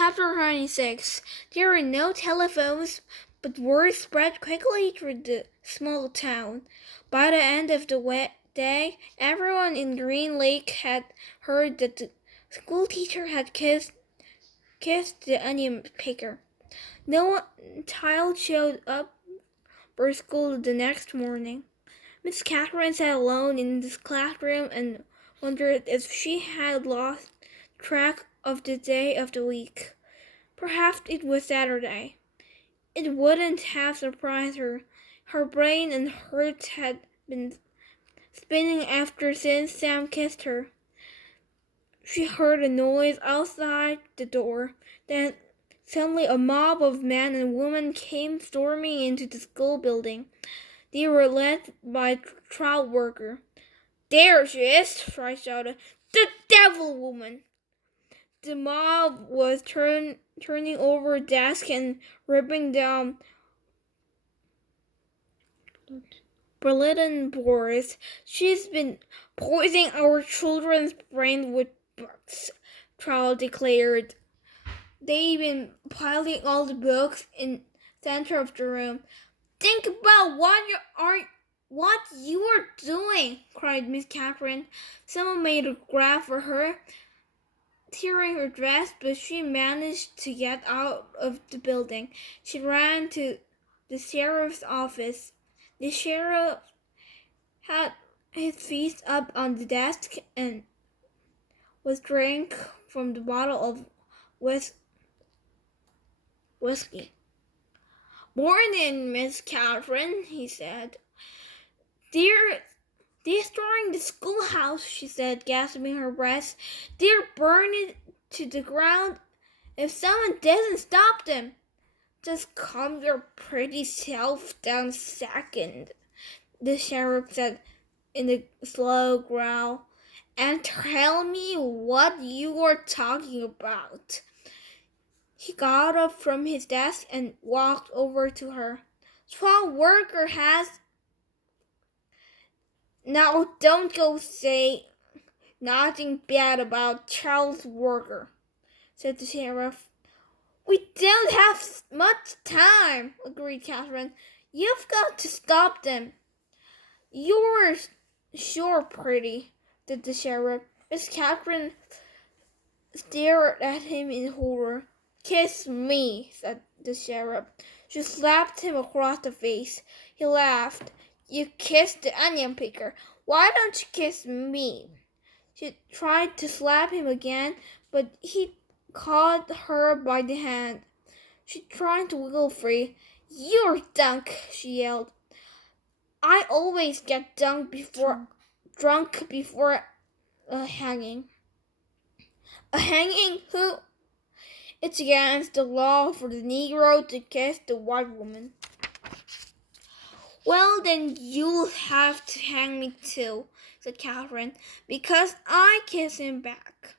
Ch.26. There were no telephones, but word spread quickly through the small town. By the end of the day, everyone in Green Lake had heard that the school teacher had kissed the onion picker. No child showed up for school the next morning. Miss Catherine sat alone in the classroom and wondered if she had lost track of the day of the week. Perhaps it was Saturday. It wouldn't have surprised her. Her brain and heart had been spinning since Sam kissed her. She heard a noise outside the door. Then suddenly a mob of men and women came storming into the school building. They were led by a trial worker. "There she is!" I shouted. "The devil woman!" The mob was turning over desks and ripping down bulletin boards. "She's been poisoning our children's brains with books," Trial declared. They've been piling all the books in the center of the room. "Think about what you are doing," cried Miss Catherine. Someone made a grab for her, tearing her dress, but she managed to get out of the building. She ran to the sheriff's office. The sheriff had his feet up on the desk and was drank from the bottle of whiskey. "Morning, Miss Catherine," he said. They're destroying the schoolhouse," she said, gasping her breath. "They're burning it to the ground if someone doesn't stop them." "Just calm your pretty self down a second," the sheriff said in a slow growl, "and tell me what you are talking about." He got up from his desk and walked over to her. "Trial worker has..." "Now don't go say nothing bad about Charles Worker," said the sheriff. "We don't have much time," agreed Catherine. "You've got to stop them." "You're sure pretty," said the sheriff. Miss Catherine stared at him in horror. "Kiss me," said the sheriff. She slapped him across the face. He laughed. "You kissed the onion picker. Why don't you kiss me?" She tried to slap him again, but he caught her by the hand. She tried to wiggle free. "You're drunk," she yelled. "I always get drunk before a hanging." "A hanging? Who?" "It's against the law for the Negro to kiss the white woman." "Well, then you'll have to hang me too," said Catherine, "because I kiss him back."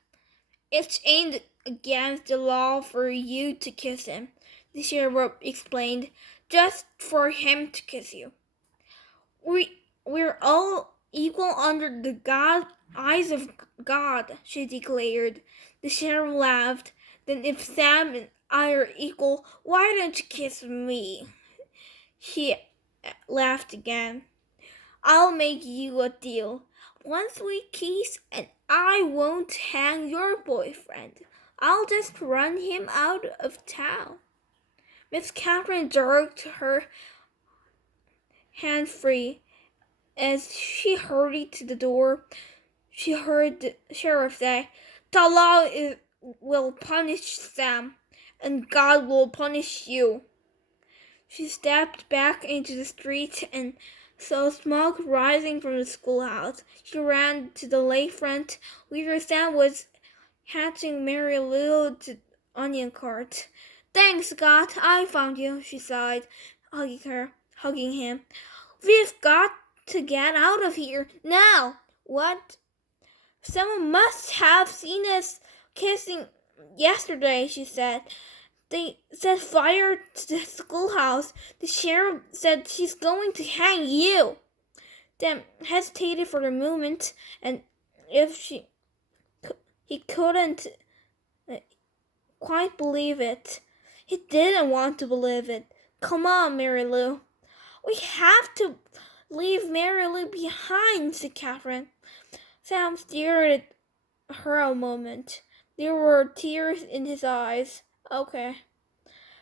"It ain't against the law for you to kiss him," the sheriff explained, "just for him to kiss you. We're all equal under the eyes of God," she declared. The sheriff laughed. "Then if Sam and I are equal, why don't you kiss me?" He laughed again. "I'll make you a deal. Once we kiss, and I won't hang your boyfriend. I'll just run him out of town." Miss Catherine jerked her hand free. As she hurried to the door, she heard the sheriff say, "The law will punish Sam, and God will punish you." She stepped back into the street and saw smoke rising from the schoolhouse. She ran to the lakefront where Sam was hatching Mary Lou to the onion cart. "Thanks, God, I found you," she sighed, hugging him. "We've got to get out of here now." "What?" "Someone must have seen us kissing yesterday," she said. "They set fire to the schoolhouse. The sheriff said she's going to hang you." Sam hesitated for a moment, and if he couldn't quite believe it. He didn't want to believe it. Come on, Mary Lou. We have to leave Mary Lou behind, said Catherine. Sam stared at her a moment. There were tears in his eyes. Okay.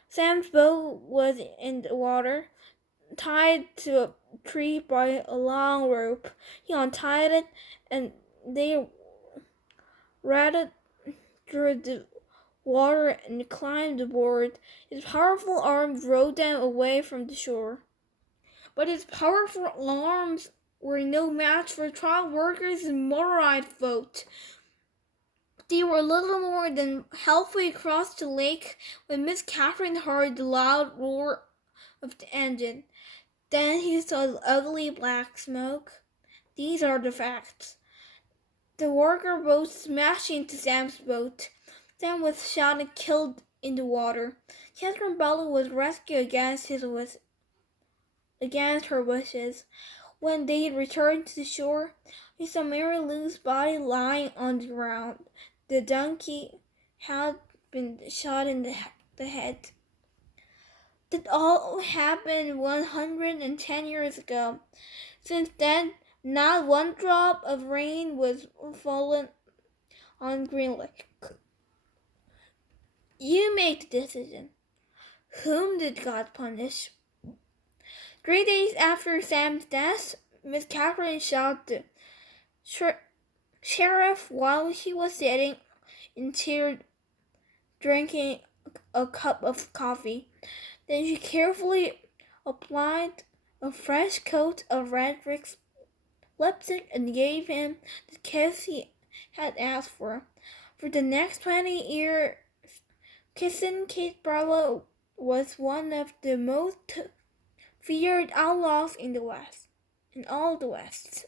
Sam's boat was in the water, tied to a tree by a long rope. He untied it, and they waded through the water and climbed aboard. His powerful arms rowed them away from the shore. But his powerful arms were no match for trial workers' motorized boat. They were little more than halfway across the lake when Miss Catherine heard the loud roar of the engine. Then he saw the ugly black smoke. These are the facts. The worker boat smashed into Sam's boat. Sam was shot and killed in the water. Catherine Bellew was rescued against her wishes. When they returned to the shore, they saw Mary Lou's body lying on the ground. The donkey had been shot in the head. That all happened 110 years ago. Since then, not one drop of rain was fallen on Green Lake. You make the decision. Whom did God punish? 3 days after Sam's death, Miss Catherine shot the sheriff while he was sitting in chair drinking a cup of coffee. Then she carefully applied a fresh coat of red lipstick and gave him the kiss he had asked for. For the next 20 years, kissing Kate Barlow was one of the most feared outlaws in all the West.